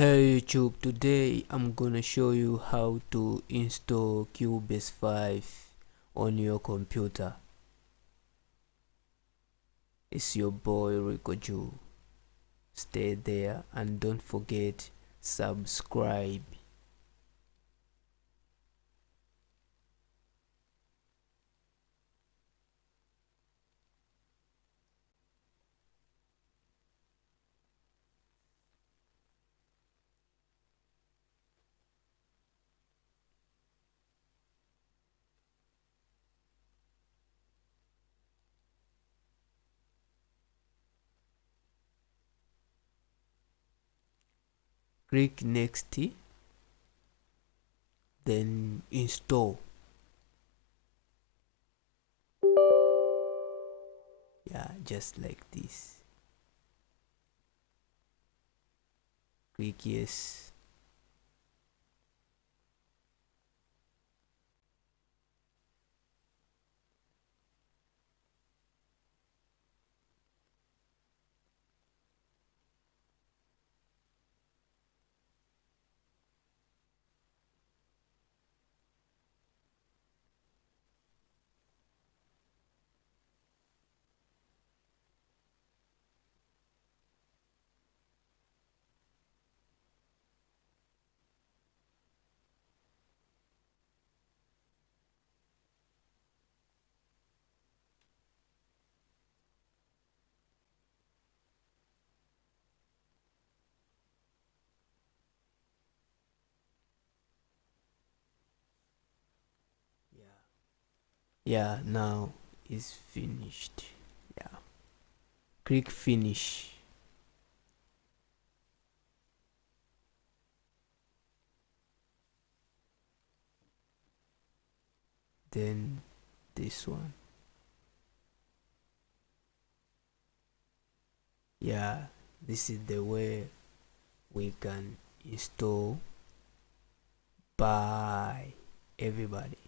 Hey YouTube, today I'm gonna show you how to install Cubase 5 on your computer. It's your boy Rikoju. Stay there and don't forget subscribe. Click next, then install. Yeah, just like this. Click yes. Yeah, now it's finished. Yeah, click finish. Then this one. Yeah, this is the way we can install. Bye everybody.